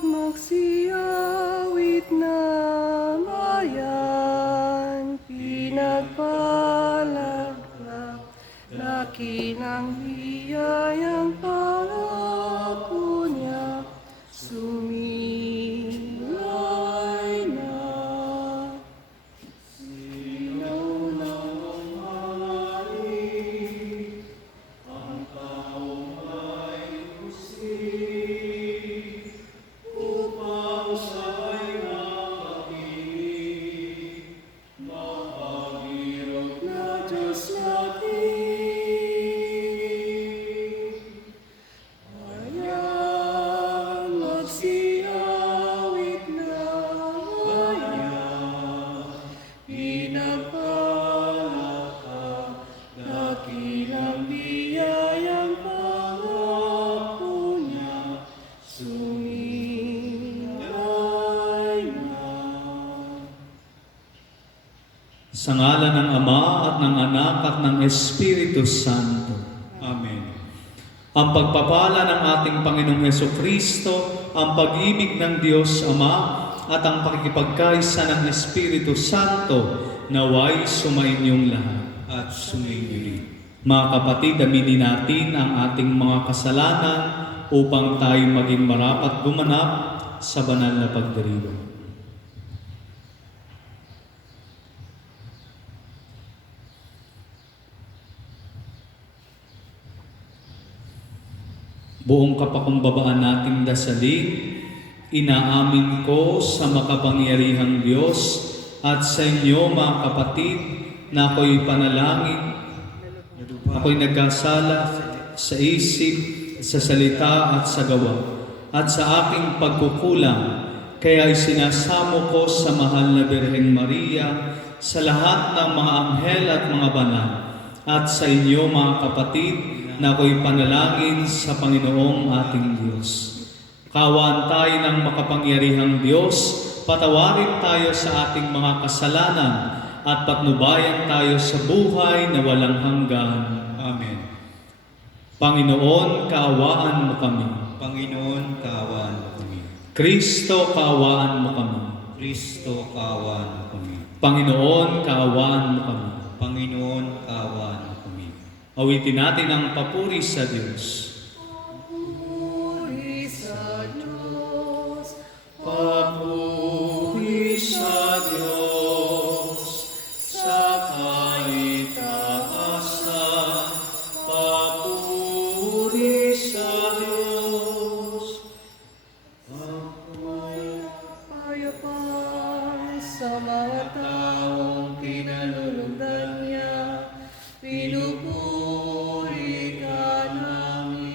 Magsiyawit na bayan, pinagpalad ka, laki ng biyayang pangako niya, sumilay na. Sinaw ng hari, ang taong may pusing, upang siya'y makapiling, mapagirap na Diyos natin. Ayan, magsiyawit na bayan, pinagpala ka, dakilang biyayang pangako niya, sumilay na. Sa ngalan ng Ama at ng Anak at ng Espiritu Santo. Amen. Ang pagpapala ng ating Panginoong Hesukristo, ang pag-ibig ng Diyos Ama, at ang pakikipagkaisa ng Espiritu Santo naway sumainyong lahat. At sumainyo rin. Mga kapatid, aminin natin ang ating mga kasalanan upang tayo maging marapat gumanap sa banal na pagdiriwang. Buong kapakumbabaan nating dasalin, inaamin ko sa makapangyarihang Diyos at sa inyo mga kapatid na ako'y panalangin, ako'y nagkasala sa isip, sa salita at sa gawa, at sa aking pagkukulang, kaya isinasamo ko sa mahal na Birheng Maria, sa lahat ng mga anghel at mga banal, at sa inyo mga kapatid na ako'y panalangin sa Panginoong ating Diyos. Kaawaan tayo ng makapangyarihang Diyos, patawarin tayo sa ating mga kasalanan, at patnubayan tayo sa buhay na walang hanggan. Amen. Panginoon, kaawaan mo kami. Panginoon, kaawaan mo kami. Kristo, kaawaan mo kami. Kristo, kaawaan mo kami. Panginoon, kaawaan mo kami. Panginoon, kaawaan mo kami. Awitin natin ang papuri sa Diyos. Papuri sa Diyos, Papuri sa Diyos, sa kaitaasan. Papuri sa Diyos. payapan sa mga taong pinalulugdan niya, pinupuri ka namin.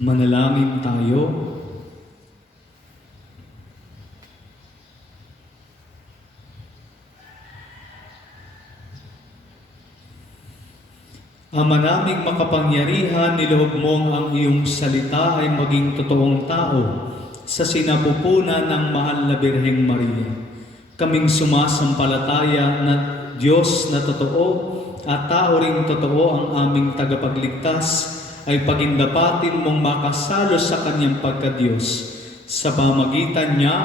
Manalangin tayo. Ama naming makapangyarihan, niloob mong ang iyong salita ay maging totoong tao sa sinapupunan ng mahal na Birheng Maria. Kaming sumasampalataya na Diyos na totoo at tao ring totoo ang aming tagapagligtas ay pagindapatin mong makasalo sa kanyang pagka-Diyos. Sa pamagitan niya,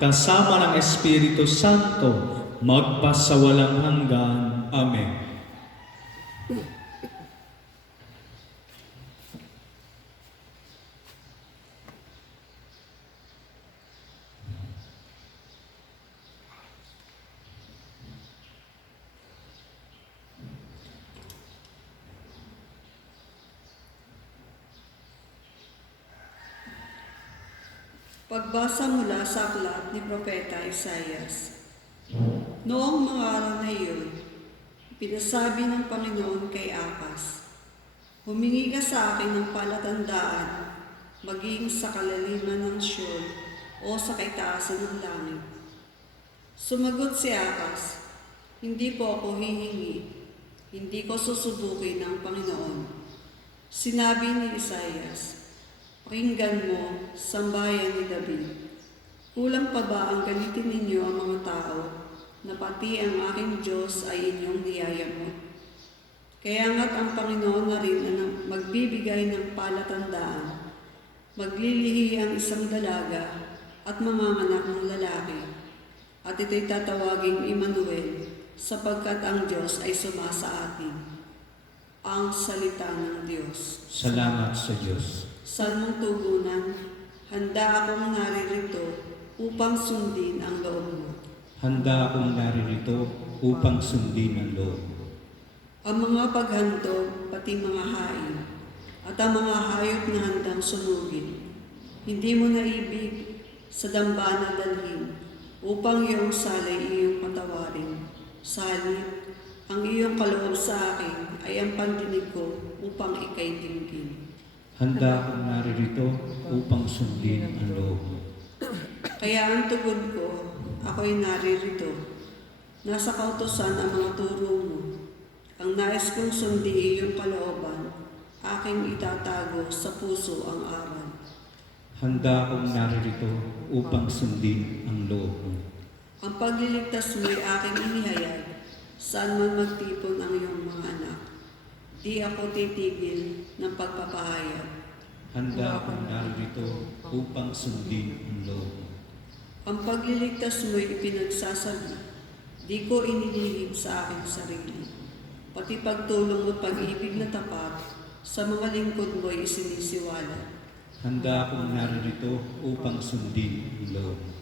kasama ng Espiritu Santo, magpasawalang hanggan. Amen. Pagbasa mula sa aklat ni Propeta Isaias. Noong mga araw na iyon, pinasabi ng Panginoon kay Akas, "Humingi ka sa akin ng palatandaan, maging sa kalaliman ng Sheol o sa kaitaasan ng langit." Sumagot si Akas, "Hindi po ako hihingi, hindi ko susubukin ng Panginoon." Sinabi ni Isaias, "Pakinggan mo, sambayan ni David. Kulang pa ba ang galitin ninyo ang mga tao na pati ang aking Diyos ay inyong niyayamot? Kaya nga't ang Panginoon na rin ang magbibigay ng palatandaan. Maglilihi ang isang dalaga at manganganak ng lalaki, at ito'y tatawaging Immanuel, sapagkat ang Diyos ay sumasa atin." Ang salita ng Diyos. Salamat sa Diyos. Salmong tugunan, handa akong naririto upang sundin ang loob mo. Handa akong naririto upang sundin ang loob mo. Ang mga paghandog, pati mga hain, at ang mga hayop na handang sunugin, hindi mo naibig sa dambana dalhin, upang iyong salay iyong patawarin. Sa halip, ang iyong kaloob sa akin ay ang pandinig ko upang ikay dinggin. Handa akong naririto upang sundin ang loob mo. Kaya ang tugon ko, ako'y naririto. Nasa kautusan ang mga turo mo. Ang nais kong sundi iyong kalooban, aking itatago sa puso ang aral. Handa akong naririto upang sundin ang loob mo. Ang pagliligtas mo'y aking inihayag, saan man magtipon ang iyong mga anak. Di ako titigil ng pagpapahayag. Handa akong naririto upang sundin ang loob mo. Ang pagliligtas mo'y ipinagsasabi, di ko inilihim sa aking sarili. Pati pagtulong at pag-ibig na tapat, sa mga lingkod mo'y isinisiwala. Handa akong naririto upang sundin ang loob mo.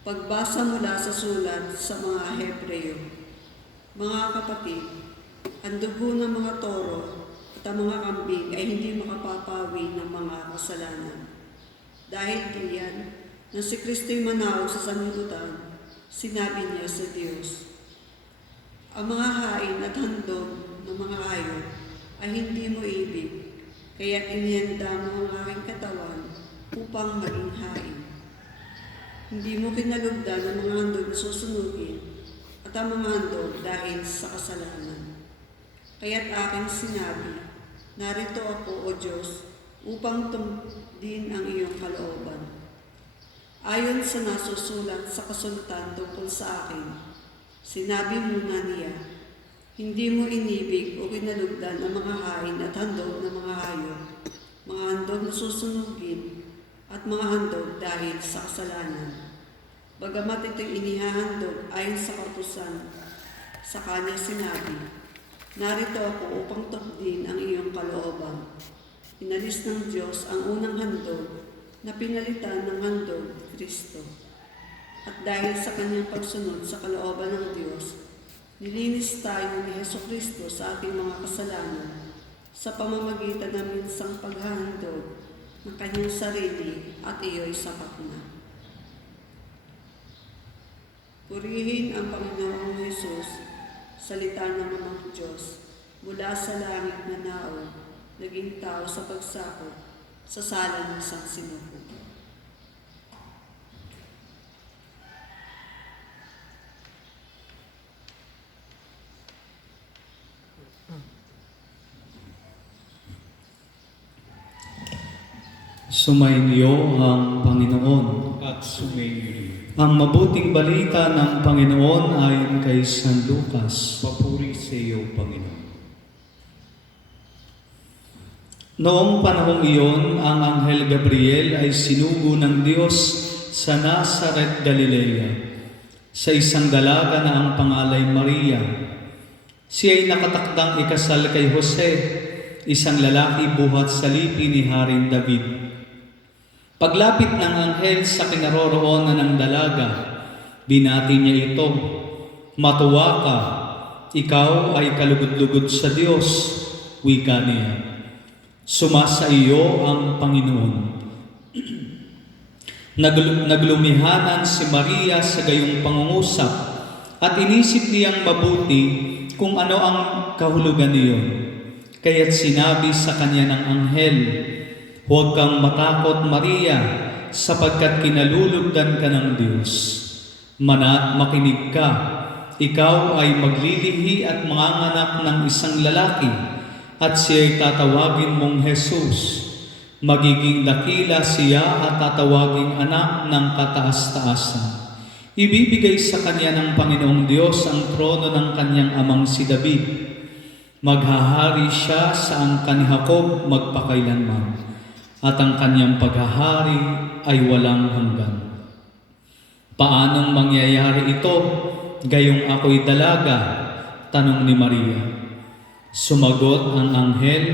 Pagbasa mula sa sulat sa mga Hebreo. Mga kapatid, ang dugo ng mga toro at ang mga kambing ay hindi makapapawi ng mga kasalanan. Dahil diyan, na si Kristo'y manawag sa sanlibutan, sinabi niya sa Diyos, "Ang mga hain at handog ng mga hayop ay hindi mo ibig, kaya inihanda mo ang aking katawan upang maging hain. Hindi mo kinalugdan ang mga handog na susunugin at ang mga handog dahil sa kasalanan. Kaya't aking sinabi, narito ako, O Diyos, upang tundin ang iyong kalooban." Ayon sa nasusulat sa kasulatan tungkol sa akin, sinabi muna niya, "Hindi mo inibig o kinalugdan ang mga hain at handog ng mga hayop, mga handog na susunugin, at mga handog dahil sa kasalanan. Bagamat ito'y inihahandog ayon sa kautusan, sa kanya sinabi, narito ako upang tundin ang iyong kalooban." Inalis ng Diyos ang unang handog na pinalitan ng handog, Kristo. At dahil sa kanyang pagsunod sa kalooban ng Diyos, nilinis tayo ni Jesucristo sa ating mga kasalanan sa pamamagitan ng minsang paghahandog ng kanyang sarili, at iyo'y sapat na. Purihin ang Panginoong Jesus, salita ng Amang Diyos, mula sa langit na naog, naging tao sa pagsakop, sa sala ng San Sinuko. Sumainyo ang Panginoon. At sumainyo rin. Ang mabuting balita ng Panginoon ayon kay San Lucas. Papuri sa iyo, Panginoon. Noong panahong iyon, ang Anghel Gabriel ay sinugo ng Diyos sa Nazaret, Galilea, sa isang dalaga na ang pangalay Maria. Siya ay nakatakdang ikasal kay Jose, isang lalaki buhat sa lipi ni Haring David. Paglapit ng anghel sa kinaroroonan ng dalaga, binati niya ito, "Matuwa ka, ikaw ay kalugod-lugod sa Diyos," wika niya. "Sumasa iyo ang Panginoon." Naglumihanan si Maria sa gayong pangungusap at inisip niyang mabuti kung ano ang kahulugan niyon. Kaya't sinabi sa kanya ng anghel, "Huwag kang matakot, Maria, sapagkat kinalulugdan ka ng Diyos. Mana't makinig ka, ikaw ay maglilihi at manganganak ng isang lalaki, at siya'y tatawagin mong Jesus. Magiging dakila siya at tatawaging anak ng kataas-taasan. Ibibigay sa kanya ng Panginoong Diyos ang trono ng kanyang amang si David. Maghahari siya sa angkan ni Jacob magpakailanman, at ang kanyang paghahari ay walang hanggan." "Paanong mangyayari ito, gayong ako'y dalaga?" tanong ni Maria. Sumagot ang anghel,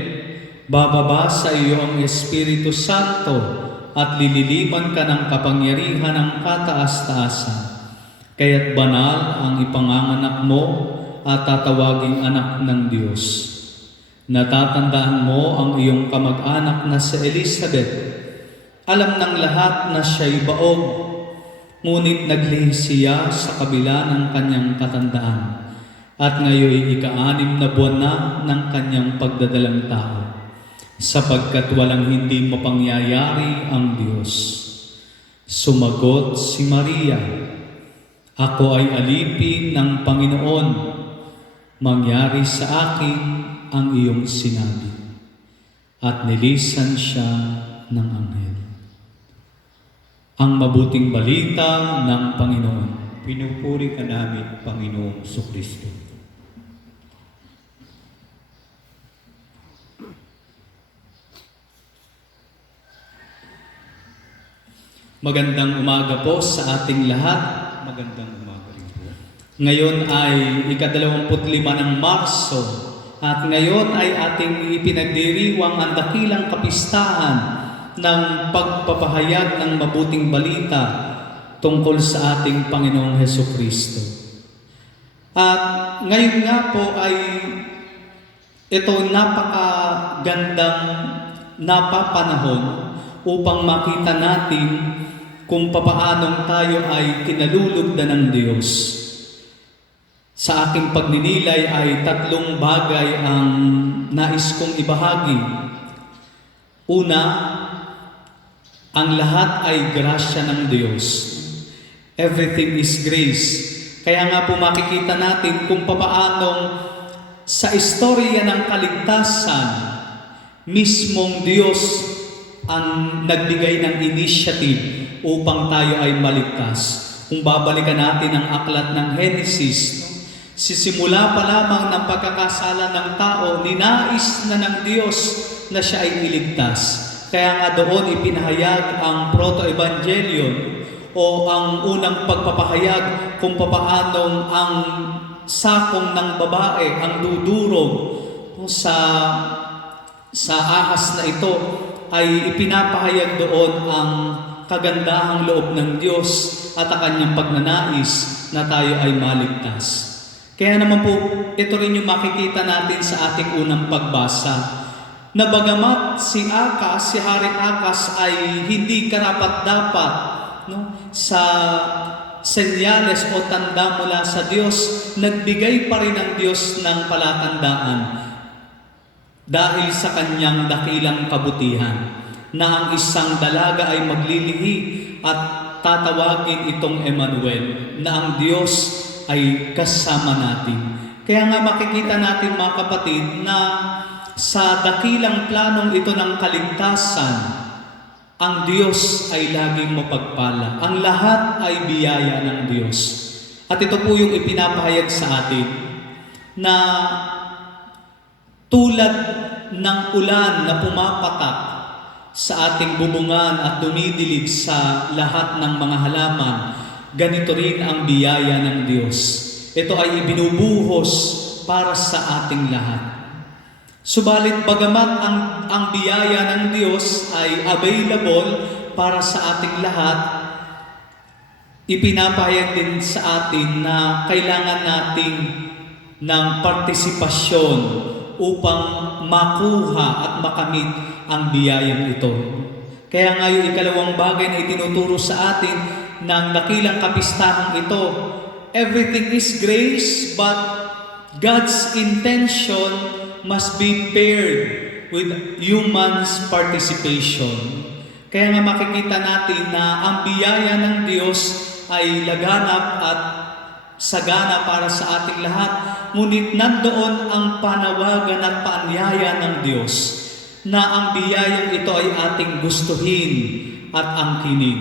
"Bababa sa iyo ang Espiritu Santo at lililiman ka ng kapangyarihan ng kataas-taasan. Kaya't banal ang ipanganganak mo at tatawaging anak ng Diyos. Natatandaan mo ang iyong kamag-anak na si Elizabeth. Alam ng lahat na siya'y baog, ngunit naglihi siya sa kabila ng kanyang katandaan. At ngayon ika-6 na buwan na ng kanyang pagdadalang tao, sapagkat walang hindi mapangyayari ang Diyos." Sumagot si Maria, "Ako ay alipin ng Panginoon. Mangyari sa akin ang iyong sinabi." At nilisan siya ng anghel. Ang mabuting balita ng Panginoon. Pinupuri ka namin, Panginoong Kristo. Magandang umaga po sa ating lahat. Magandang umaga rin po. Ngayon ay ika-25 ng Marso at ngayon ay ating ipinagdiriwang ang dakilang kapistahan ng pagpapahayag ng mabuting balita tungkol sa ating Panginoong Hesukristo. At ngayon nga po ay ito napakagandang napapanahon upang makita natin kung papaanong tayo ay kinalulugdan ng Diyos. Sa aking pagninilay ay 3 bagay ang nais kong ibahagi. Una, ang lahat ay grasya ng Diyos. Everything is grace. Kaya nga po makikita natin kung papaanong sa istorya ng kaligtasan, mismong Diyos ang nagbigay ng initiative upang tayo ay maligtas. Kung babalikan natin ang aklat ng Genesis, sisimula pa lamang ng pagkakasala ng tao, ninais na ng Diyos na siya ay iligtas. Kaya nga doon ipinahayag ang proto-evangelion o ang unang pagpapahayag kung papaanong ang sakong ng babae, ang dudurog sa ahas na ito ay ipinapahayag doon ang kagandahang loob ng Diyos at ang kanyang pagnanais na tayo ay maligtas. Kaya naman po, ito rin yung makikita natin sa ating unang pagbasa, na bagamat si Haring Akas ay hindi karapat-dapat sa senyales o tanda mula sa Diyos, nagbigay pa rin ang Diyos ng palatandaan dahil sa kanyang dakilang kabutihan. na ang isang dalaga ay maglilihi at tatawagin itong Emmanuel, na ang Diyos ay kasama natin. Kaya nga makikita natin mga kapatid na sa dakilang planong ito ng kaligtasan, ang Diyos ay laging mapagpala. Ang lahat ay biyaya ng Diyos. At ito po yung ipinapahayag sa atin na tulad ng ulan na pumapatak sa ating bubungan at dumidilig sa lahat ng mga halaman, ganito rin ang biyaya ng Diyos. Ito ay ibinubuhos para sa ating lahat. Subalit bagamat ang biyaya ng Diyos ay available para sa ating lahat, ipinapahayag din sa atin na kailangan nating ng partisipasyon upang makuha at makamit ang biyayang ito. Kaya nga yung ikalawang bagay na itinuturo sa atin ng dakilang kapistahang ito, everything is grace, but God's intention must be paired with human's participation. Kaya nga makikita natin na ang biyaya ng Diyos ay laganap at sagana para sa ating lahat. Ngunit nandoon ang panawagan at paanyaya ng Diyos na ang biyayang ito ay ating gustuhin at angkinin.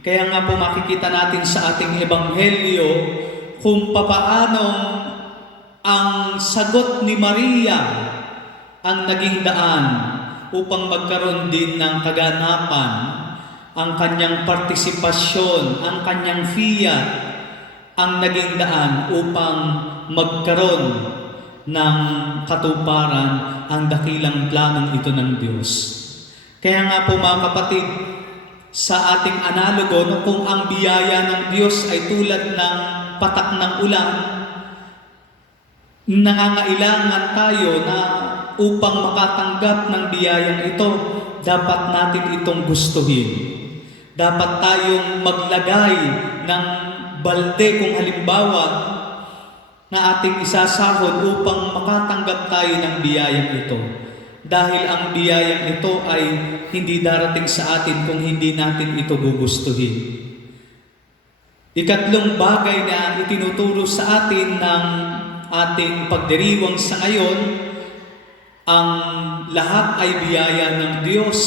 Kaya nga po makikita natin sa ating ebanghelyo kung papaano ang sagot ni Maria ang naging daan upang magkaroon din ng kaganapan, ang kanyang partisipasyon, ang kanyang fiat, ang naging daan upang magkaroon ng katuparan ang dakilang planong ito ng Diyos. Kaya nga po mga kapatid, sa ating analogo, kung ang biyaya ng Diyos ay tulad ng patak ng ulan, nangangailangan tayo na upang makatanggap ng biyayang ito, dapat natin itong gustuhin. Dapat tayong maglagay ng balde kung halimbawa na ating isasahod upang makatanggap tayo ng biyayang ito. Dahil ang biyayang ito ay hindi darating sa atin kung hindi natin ito gugustuhin. Ikatlong bagay na itinuturo sa atin ng ating pagdiriwang sa ngayon, ang lahat ay biyaya ng Diyos.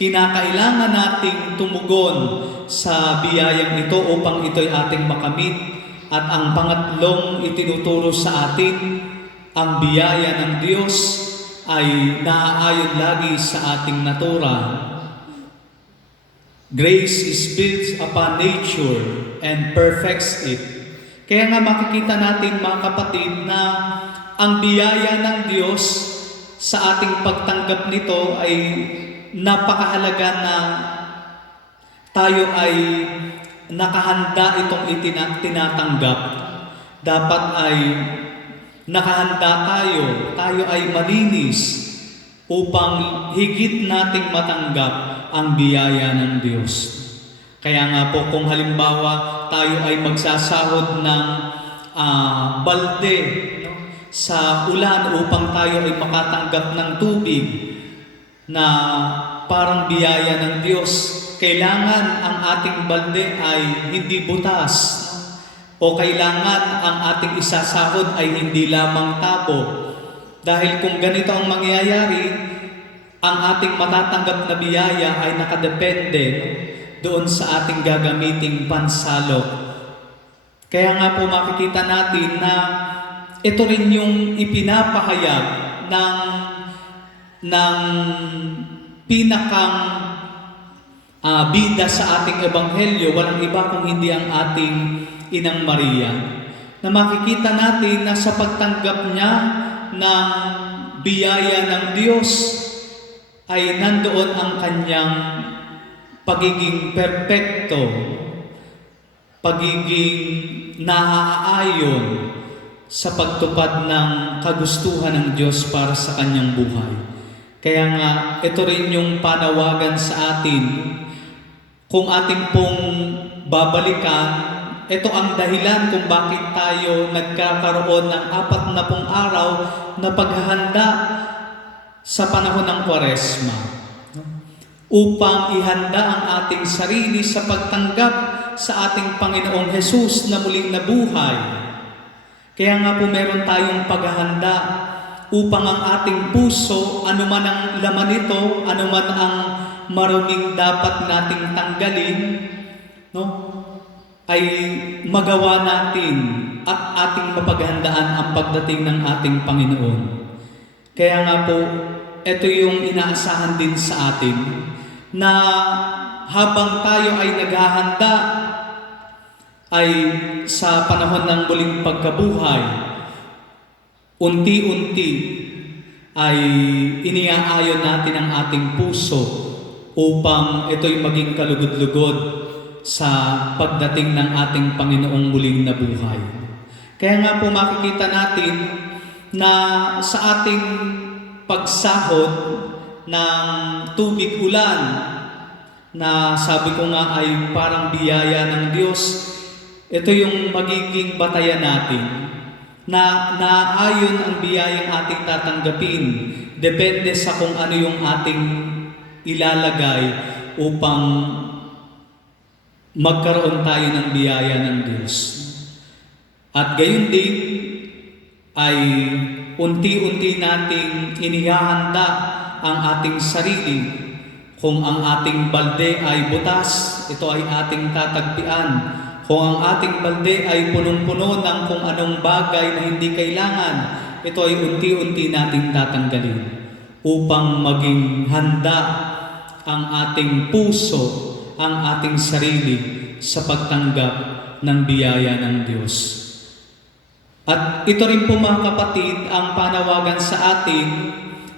Kinakailangan nating tumugon sa biyayang ito upang ito'y ating makamit. At ang pangatlong itinuturo sa atin, ang biyaya ng Diyos ay naaayon lagi sa ating natura. Grace is built upon nature and perfects it. Kaya nga makikita natin mga kapatid na ang biyaya ng Diyos sa ating pagtanggap nito ay napakahalaga na tayo ay nakahanda itong tinatanggap. Dapat ay nakahanda tayo ay malinis upang higit nating matanggap ang biyaya ng Diyos. Kaya nga po kung halimbawa tayo ay magsasahod ng balde sa ulan upang tayo ay makatanggap ng tubig na parang biyaya ng Diyos, kailangan ang ating balde ay hindi butas o kailangan ang ating isasahod ay hindi lamang tabo. Dahil kung ganito ang mangyayari, ang ating matatanggap na biyaya ay nakadepende doon sa ating gagamiting pansalok. Kaya nga po makikita natin na ito rin yung ipinapahayag ng pinakang bida sa ating ebanghelyo, walang iba kung hindi ang ating Inang Maria, na makikita natin na sa pagtanggap niya ng biyaya ng Diyos ay nandoon ang kanyang pagiging perpekto, pagiging naaayon sa pagtupad ng kagustuhan ng Diyos para sa kanyang buhay. Kaya nga, ito rin yung panawagan sa atin. Kung ating pong babalikan, ito ang dahilan kung bakit tayo nagkakaroon ng 40 araw na paghahanda sa panahon ng Kwaresma. upang ihanda ang ating sarili sa pagtanggap sa ating Panginoong Hesus na muling nabuhay. Kaya nga po meron tayong paghahanda upang ang ating puso, anuman ang laman nito, anuman ang maruming dapat nating tanggalin, no, ay magawa natin at ating mapaghandaan ang pagdating ng ating Panginoon. Kaya nga po, ito yung inaasahan din sa atin na habang tayo ay naghahanda ay sa panahon ng muling pagkabuhay, unti-unti ay iniaayon natin ang ating puso upang ito'y maging kalugod-lugod sa pagdating ng ating Panginoong muling nabuhay. Kaya nga po makikita natin na sa ating pagsahod ng tubig ulan na sabi ko nga ay parang biyaya ng Diyos, ito yung magiging batayan natin na naayon ang biyayang ating tatanggapin. Depende sa kung ano yung ating ilalagay upang magkaroon tayo ng biyaya ng Diyos. At gayon din ay unti-unti nating inihahanda ang ating sarili. Kung ang ating balde ay butas, ito ay ating tatagpian. Kung ang ating balde ay punong-puno ng kung anong bagay na hindi kailangan, ito ay unti-unti nating tatanggalin upang maging handa ang ating puso, ang ating sarili sa pagtanggap ng biyaya ng Diyos. At ito rin po mga kapatid ang panawagan sa atin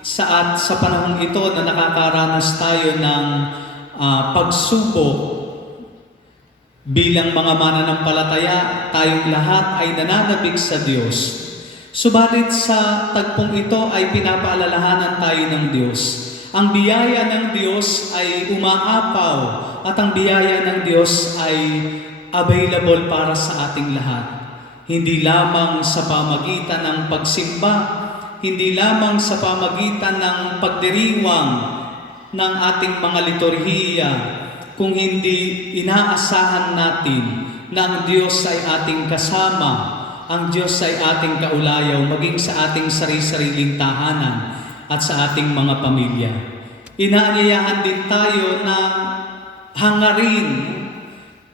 sa panahong ito na nakakaranas tayo ng pagsubok bilang mga mananampalataya, tayong lahat ay nananabik sa Diyos. Subalit sa tagpong ito ay pinapaalalahanan tayo ng Diyos. Ang biyaya ng Diyos ay umaapaw at ang biyaya ng Diyos ay available para sa ating lahat. Hindi lamang sa pamagitan ng pagsimba, hindi lamang sa pamagitan ng pagdiriwang ng ating mga liturhiya, kung hindi inaasahan natin na ang Diyos ay ating kasama, ang Diyos ay ating kaulayaw, maging sa ating sarili-sariling tahanan at sa ating mga pamilya. Inaanyayahan din tayo na hangarin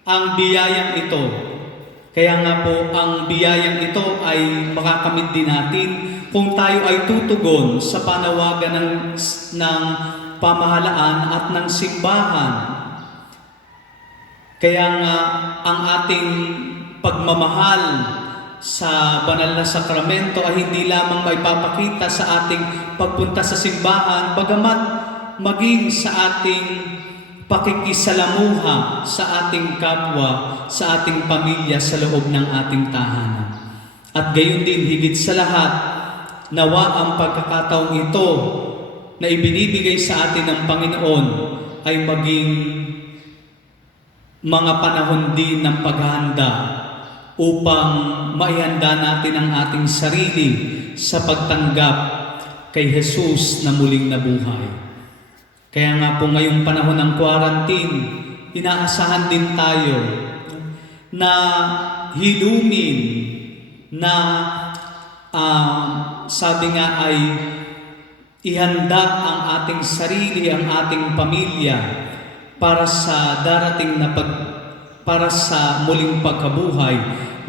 ang biyayang ito. Kaya nga po, ang biyayang ito ay makakamit din natin kung tayo ay tutugon sa panawagan ng pamahalaan at ng simbahan. Kaya nga, ang ating pagmamahal sa banal na sakramento ay hindi lamang maipapakita sa ating pagpunta sa simbahan, bagamat maging sa ating pakikisalamuha sa ating kapwa, sa ating pamilya sa loob ng ating tahanan. At gayon din, higit sa lahat, nawa ang pagkakataong ito na ibinibigay sa atin ng Panginoon ay maging mga panahon din ng paghahanda upang maihanda natin ang ating sarili sa pagtanggap kay Jesus na muling nabuhay. Kaya nga po ngayong panahon ng quarantine, inaasahan din tayo na hilumin na sabi nga ay ihanda ang ating sarili, ang ating pamilya para sa darating na para sa muling pagkabuhay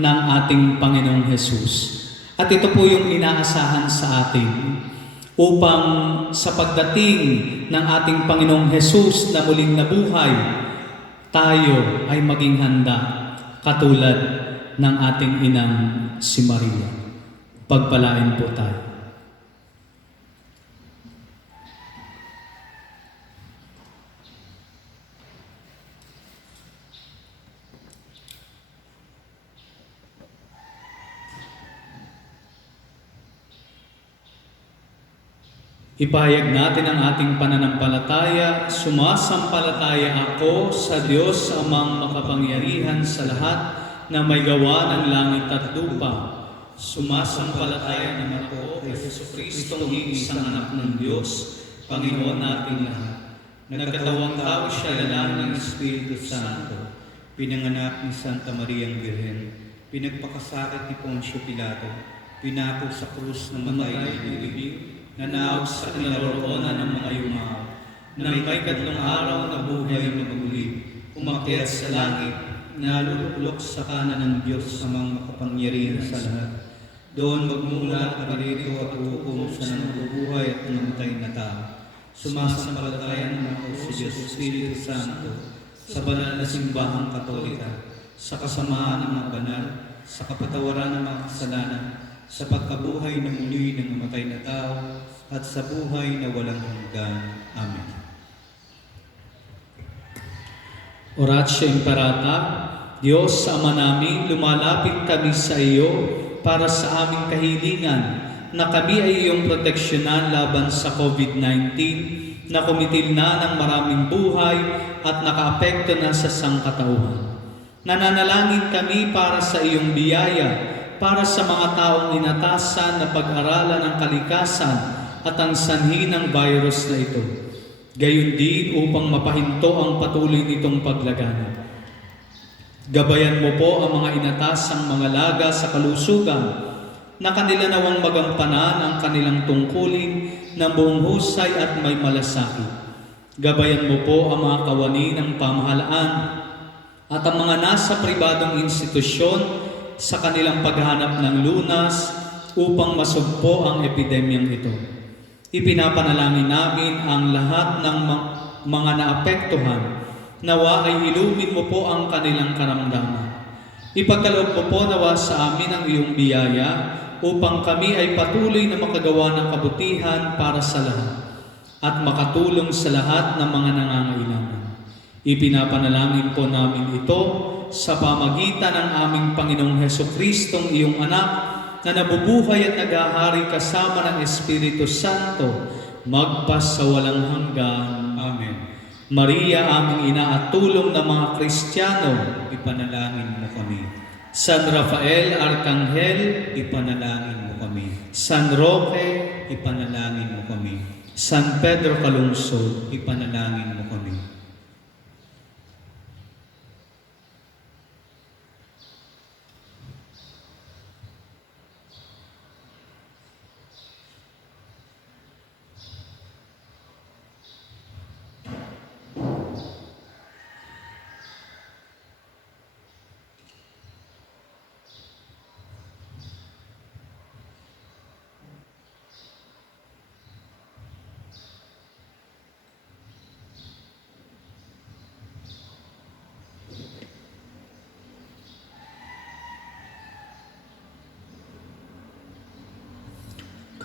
ng ating Panginoong Hesus. At ito po yung inaasahan sa atin upang sa pagdating ng ating Panginoong Hesus na muling nabuhay, tayo ay maging handa katulad ng ating inang si Maria. Pagpalain po tayo. Ipahayag natin ang ating pananampalataya. Sumasampalataya ako sa Diyos Amang makapangyarihan sa lahat na may gawa ng langit at lupa. Sumasampalataya naman ako kay Jesucristong isang anak ng Diyos, Panginoon nating lahat. Nagkatawang tao siya lala ng Espiritu Santo. Pinanganak ni Santa Mariang Birhen. Pinagpakasakit ni Poncio Pilato. Pinako sa krus ng matay na inilibig. Nanaog sa kinaroroonan ng mga yumao. Nang may 3 araw na buhay na muli. Umakyat sa langit. Naluluklok sa kanan ng Diyos amang makapangyarihan sa lahat. Doon magmula at maririto at hukom sa nabubuhay at namatay na tao. Sumasampalatayan ako sa Diyos Espiritu Santo, sa banal na simbahang katolika, sa kasamaan ng mga banal, sa kapatawaran ng mga kasalanan, sa pagkabuhay na muli ng namatay na tao, at sa buhay na walang hanggan. Amen. Oratio Imperata, Diyos Ama namin, lumalapit kami sa iyo para sa aming kahilingan na kami ay iyong proteksyonan laban sa COVID-19 na kumitil na ng maraming buhay at nakaapekto na sa sangkatauhan. Nananalangin kami para sa iyong biyaya, para sa mga taong inatasan na pag-aralan ng kalikasan at ang sanhi ng virus na ito. Gayon din upang mapahinto ang patuloy nitong paglaganap. Gabayan mo po ang mga inatasang mga laga sa kalusugan na kanila nawang magampanan ang kanilang tungkulin ng buong husay at may malasakit. Gabayan mo po ang mga kawani ng pamahalaan at ang mga nasa pribadong institusyon sa kanilang paghanap ng lunas upang masugpo ang epidemyang ito. Ipinapanalangin namin ang lahat ng mga naapektuhan. Nawa ay ilumin mo po ang kanilang karamdaman. Ipagkaloob mo po nawa sa amin ang iyong biyaya upang kami ay patuloy na makagawa ng kabutihan para sa lahat at makatulong sa lahat ng mga nangangailangan. Ipinapanalangin po namin ito sa pamagitan ng aming Panginoong Hesukριστong iyong anak na nabubuhay at naghahari kasama ng Espiritu Santo magpasawalang hanggan. Amen. Maria, aming ina at tulong ng mga Kristiyano, Ipanalangin mo kami. San Rafael Arcangel, Ipanalangin mo kami. San Roque, Ipanalangin mo kami. San Pedro Calungsod, Ipanalangin mo kami.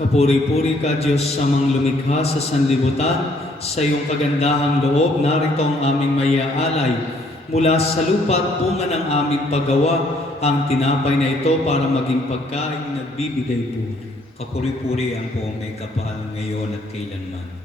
Kapuri-puri ka, Diyos samang lumikha sa sanlibutan, sa iyong kagandahang loob, narito ang aming mayaalay. Mula sa lupa at bunga ng aming paggawa, ang tinapay na ito para maging pagkain nagbibigay buhay. Kapuri-puri ang po may kapal ngayon at kailanman.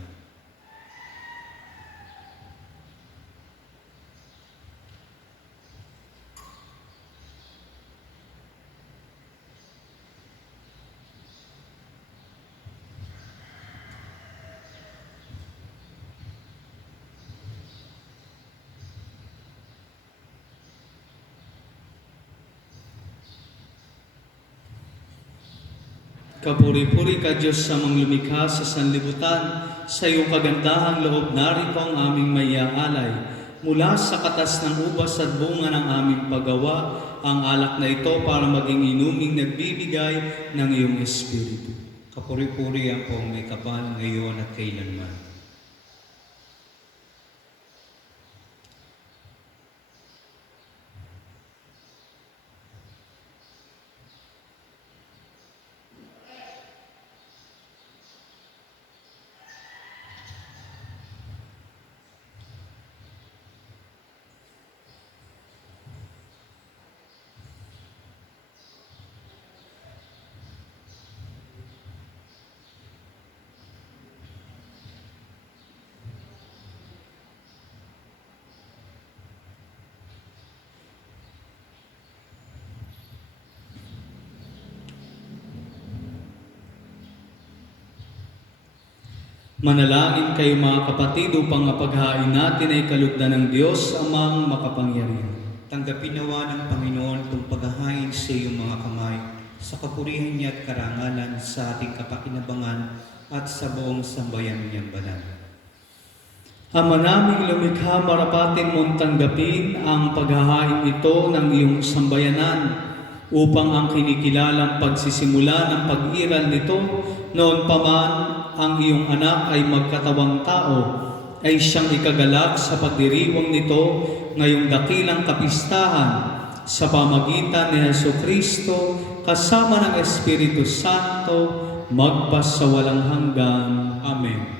Kapuri-puri ka, Diyos samang lumikha sa sanlibutan, sa iyong kagandahang loob, narito ang aming mayaalay. Mula sa katas ng ubas at bunga ng aming paggawa, ang alak na ito para maging inuming nagbibigay ng iyong Espiritu. Kapuri-puri ang po may kapal ngayon at kailanman. Manalangin kayo mga kapatid upang mapaghain natin ay kalugdan ng Diyos amang makapangyarihan. Tanggapin nawa ng Panginoon itong paghahain sa iyong mga kamay, sa kapurihan niya at karangalan sa ating kapakinabangan at sa buong sambayan niyang banal. Ama naming lumikha, marapatin mong tanggapin ang paghahain ito ng iyong sambayanan upang ang kinikilalang pagsisimula ng pag-iral nito noon pa man ang iyong anak ay magkatawang tao ay siyang ikagalak sa pagdiriwang nito ngayong dakilang kapistahan sa pamagitan ni Jesucristo kasama ng Espiritu Santo magpasawalang hanggan. Amen.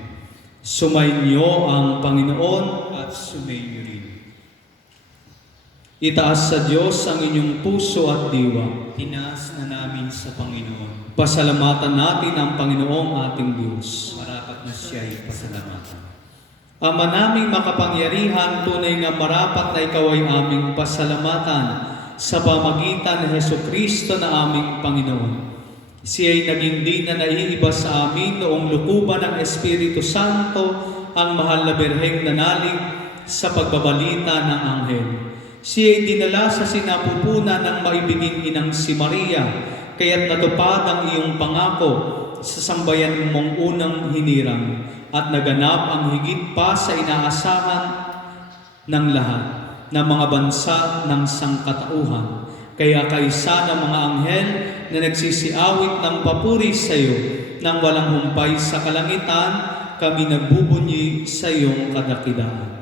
Sumainyo ang Panginoon At sumainyo rin. itaas sa Diyos ang inyong puso at diwa. Tinaas na namin sa Panginoon. Pasalamatan natin ang Panginoong ating Diyos. Marapat na siya'y pasalamatan. Ama naming makapangyarihan, tunay nga marapat na ikaw ay aming pasalamatan sa pamagitan ni Jesucristo na aming Panginoon. Siya ay naging di na naiiba sa amin noong lukuban ng Espiritu Santo ang mahal na Birheng nanalig sa pagbabalita ng anghel. Siya ay dinala sa sinapupunan ng maibiging inang si Maria, kaya't natupad ang iyong pangako sa sambayan mong unang hinirang at naganap ang higit pa sa inaasahan ng lahat ng mga bansa ng sangkatauhan. Kaya kaisa ng mga anghel na nagsisiawit ng papuri sa iyo nang walang humpay sa kalangitan, kami nagbubunyi sa iyong kadakilaan.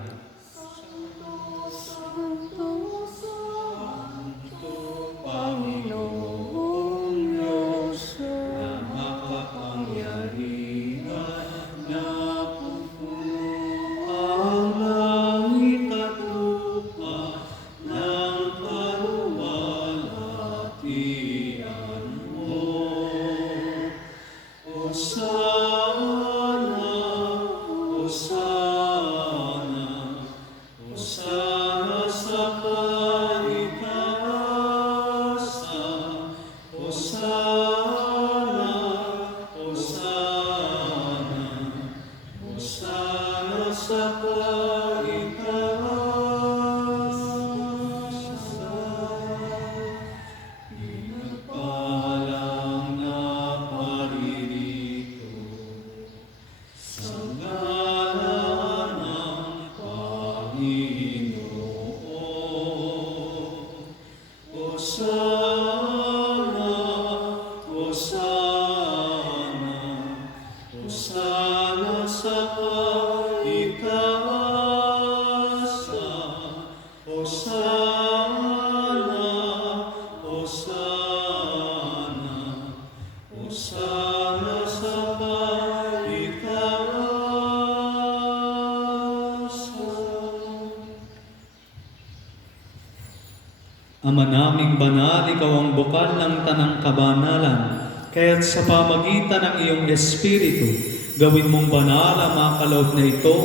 Ama naming banal, ikaw ang bukal ng tanang kabanalan, kaya't sa pamagitan ng iyong Espiritu, gawin mong banal ang mga kaloob na ito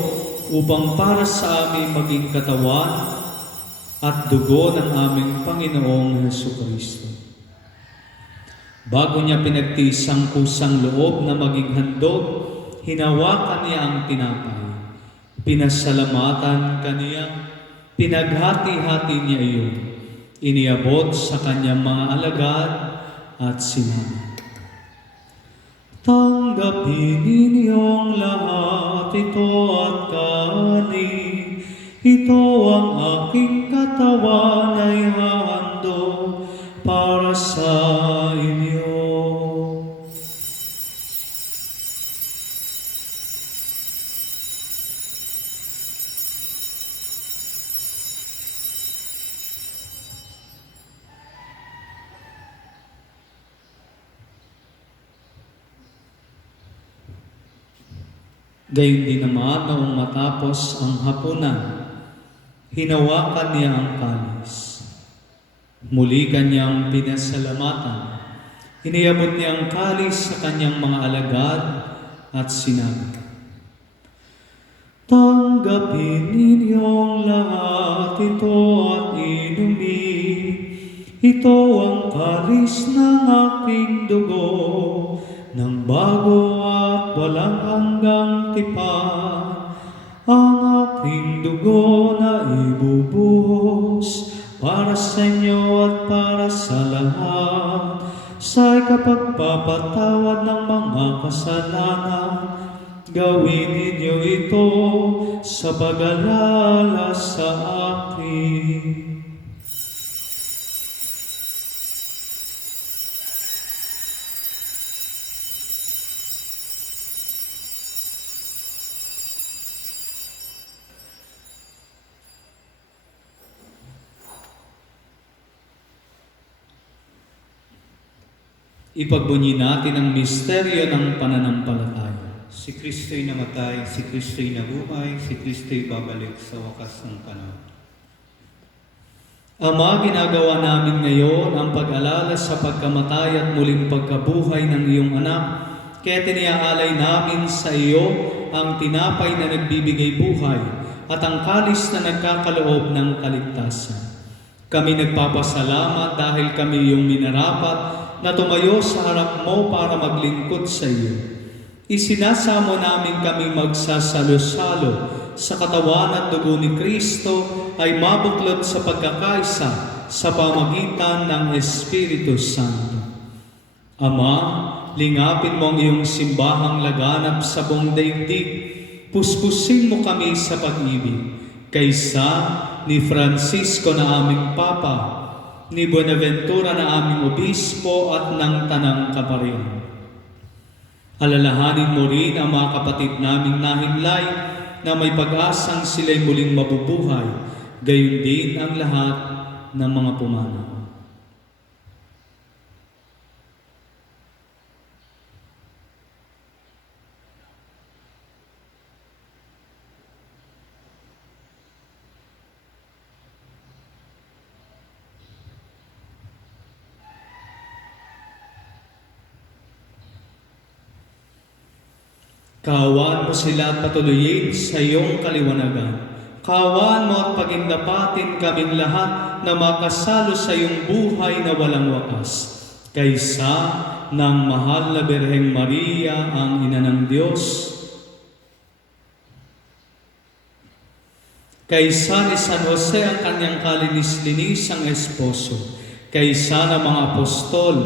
upang para sa amin maging katawan at dugo ng aming Panginoong Jesucristo. Bago niya pinagtisang kusang loob na maging handog, hinawakan niya ang tinapay. Pinasalamatan kaniya, pinaghati-hati niya iyon. Iniabot sa kanyang mga alagad at sinabi, "Tanggapin ninyong lahat ito at kanin. Ito ang aking katawan ay hahandog para sa inyo." Gayun din naman noong matapos ang hapunan, hinawakan niya ang kalis. Muli kanyang pinasalamatan. Iniabot niya ang kalis sa kanyang mga alagad at sinabi, "Tanggapin ninyong lahat ito at inumin. Ito ang kalis ng aking dugo ng bago at walang hanggang tipan. Ang aking dugo na ibubuhos para sa inyo at para sa lahat, sa ikapagpapatawad ng mga kasalanan. Gawin ninyo ito sa pag-alala sa akin. Ipagbunyi natin ang misteryo ng pananampalataya. Si Kristo'y namatay, si Kristo'y nabuhay, si Kristo'y babalik sa wakas ng panahon. Ama, ginagawa namin ngayon ang pag-alala sa pagkamatay at muling pagkabuhay ng iyong anak. Kaya tiniaalay namin sa iyo ang tinapay na nagbibigay buhay at ang kalis na nagkakaloob ng kaligtasan. Kami nagpapasalamat dahil kami iyong minarapat na tumayo sa harap mo para maglingkod sa iyo. Isinasamo namin kami magsasalo-salo sa katawan at dugo ni Kristo ay mabuklod sa pagkakaisa sa pamagitan ng Espiritu Santo. Ama, lingapin mo ang iyong simbahang laganap sa buong daigdig. Puspusin mo kami sa pag-ibig, kaysa ni Francisco na aming Papa, ni Buenaventura na aming Obispo at ng Tanang Kaparian. Alalahanin mo rin ang mga kapatid naming nahimlay na may pag-asang sila'y muling mabubuhay, gayon din ang lahat ng mga pumanaw. Kaawaan mo sila at patuloyin sa iyong kaliwanagan. Kaawaan mo at pagindapatin kaming lahat na makasalo sa iyong buhay na walang wakas. Kaysa ng mahal na Birheng Maria, ang Ina ng Diyos. Kaysa ni San Jose ang kanyang kalinis-linisang esposo. Kaysa ng mga apostol,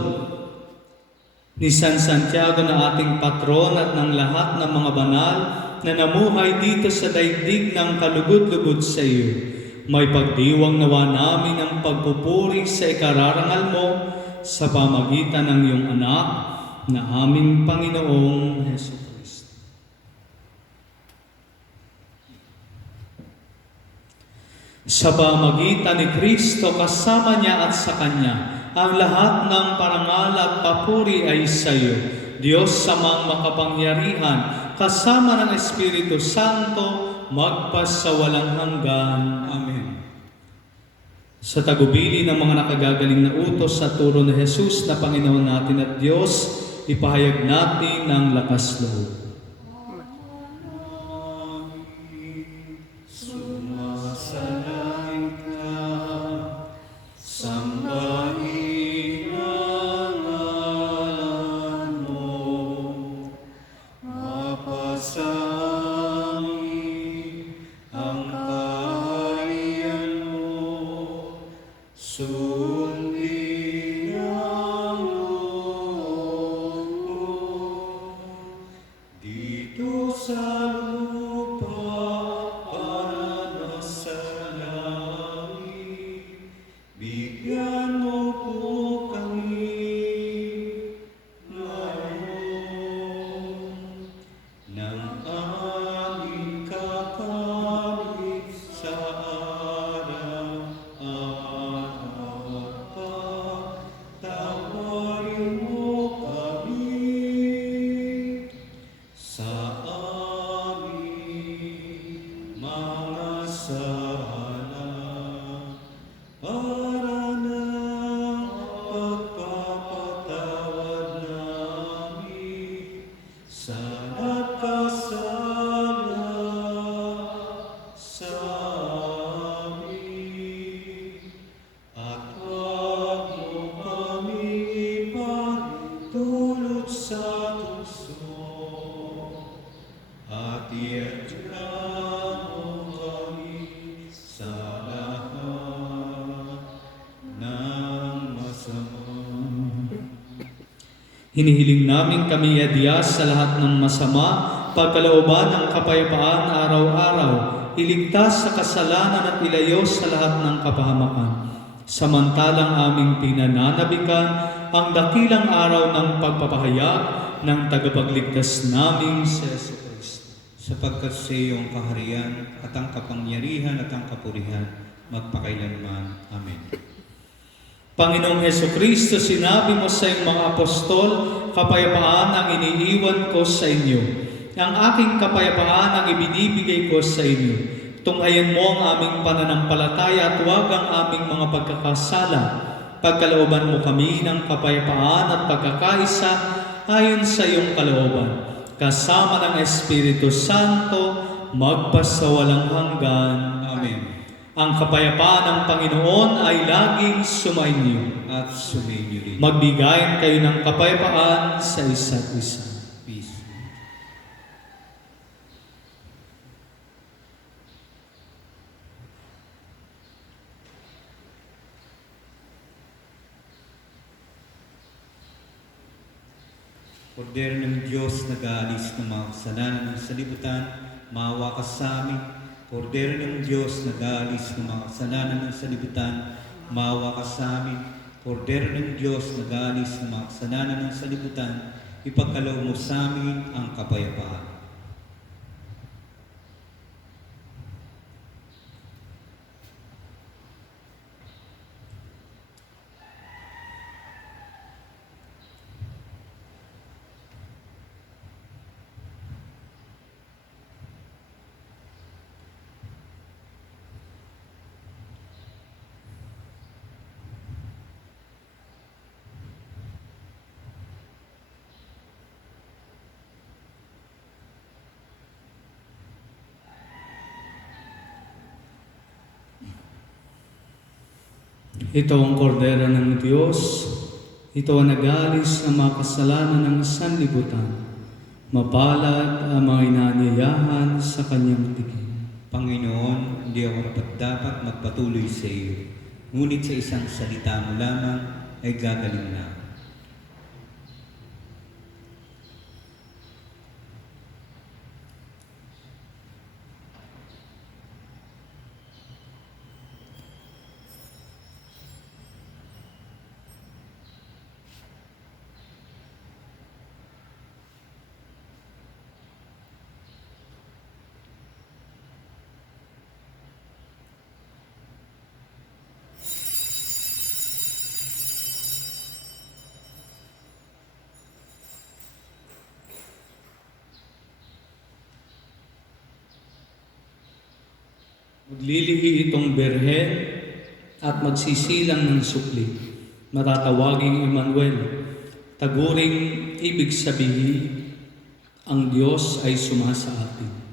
ni San Santiago na ating patron at ng lahat ng mga banal na namuhay dito sa daigdig ng kalugod-lugod sa iyo. May pagdiwang nawa namin ang pagpupuri sa ikararangal mo sa pamagitan ng iyong anak na aming Panginoong Jesucristo. Sa pamagitan ni Kristo, kasama niya at sa Kanya, ang lahat ng parangal at papuri ay sa iyo, Diyos samang makapangyarihan, kasama ng Espiritu Santo, magpasawalang hanggan. Amen. Sa tagubili ng mga nakagagaling na utos sa turo ni Jesus na Panginoon natin at Diyos, ipahayag natin ang lakas loob. Hinihiling namin kami adiyas sa lahat ng masama, pagkalooban ng kapayapaan araw-araw, iligtas sa kasalanan at ilayo sa lahat ng kapahamakan. Samantalang aming pinananabikan ang dakilang araw ng pagpapahayag ng tagapagligtas naming si Yesu Kristo. Sapagkat sa iyo ang kaharian at ang kapangyarihan at ang kapurihan magpakailanman. Amen. Panginoong Heso Kristo, sinabi mo sa iyong mga apostol, kapayapaan ang iniiwan ko sa inyo. Ang aking kapayapaan ang ibinibigay ko sa inyo. Tunghayan mo ang aming pananampalataya at huwag ang aming mga pagkakasala. Pagkalooban mo kami ng kapayapaan at pagkakaisa ayon sa iyong kalooban. Kasama ng Espiritu Santo, magpasawalang hanggan. Amen. Ang kapayapaan ng Panginoon ay laging sumainyo. At sumainyo rin. Magbigayan kayo ng kapayapaan sa isa't isa. Peace. Kordero ng Diyos, nag-aalis ng mga kasalanan ng salibutan, maawa ka sa amin. Kordero ng Diyos, nag-aalis ng mga kasalanan ng salibutan, maawa ka sa amin. Kordero ng Diyos, nag-aalis ng mga kasalanan ng salibutan, ipagkaloob mo sa amin ang kapayapaan. Ito ang kordero ng Diyos. Ito ang nag-aalis ng mga kasalanan ng sanlibutan. Mapalad ang mga inanyayahan sa kanyang tingin. Panginoon, hindi ako dapat magpatuloy sa iyo. Ngunit sa isang salita mo lamang ay gagaling na. Maglilihi itong berhen at magsisilang ng sukli. Matatawaging Emmanuel. Taguring ibig sabihin, ang Diyos ay sumasa atin.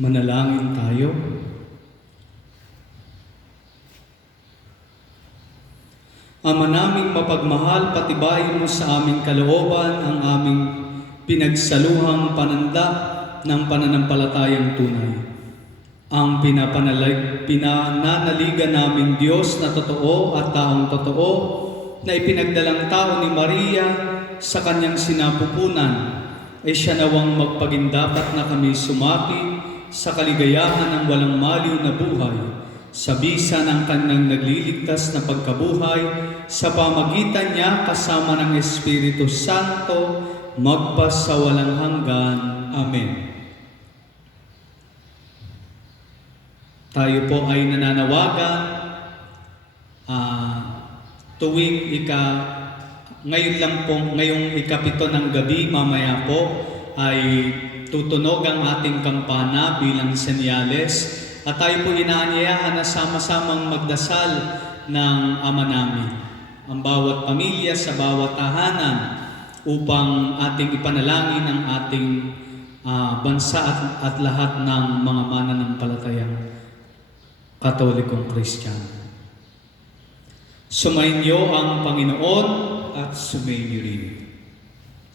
Manalangin tayo. Ama naming mapagmahal, patibayin mo sa aming kalooban ang aming pinagsaluhang pananda ng pananampalatayang tunay. Ang pinananaligan naming Diyos na totoo at taong totoo na ipinagdalang tao ni Maria sa kanyang sinapupunan ay siya nawang magpagindapat na kami sumati sa kaligayahan ng walang maliw na buhay sa bisa ng kanyang nagliligtas na pagkabuhay sa pamagitan niya kasama ng Espiritu Santo magpas sa walang hanggan. Amen. Tayo po ay nananawagan ngayong ikapito ng gabi, mamaya po ay tutunog ang ating kampana bilang senyales at tayo po inaanyayahan na sama-samang magdasal ng Ama namin. Ang bawat pamilya sa bawat tahanan upang ating ipanalangin ang ating bansa at lahat ng mga mananampalatayang Katolikong Kristiyano. Sumainyo ang Panginoon at sumainyo rin.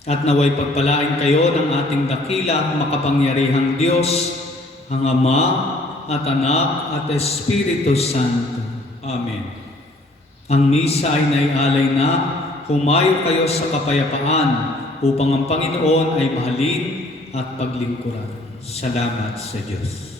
at naway pagpalain kayo ng ating dakila at makapangyarihang Diyos, ang Ama at Anak at Espiritu Santo. Amen. Ang misa ay naialay na, humayo kayo sa kapayapaan upang ang Panginoon ay mahalin at paglingkuran. Salamat sa Diyos.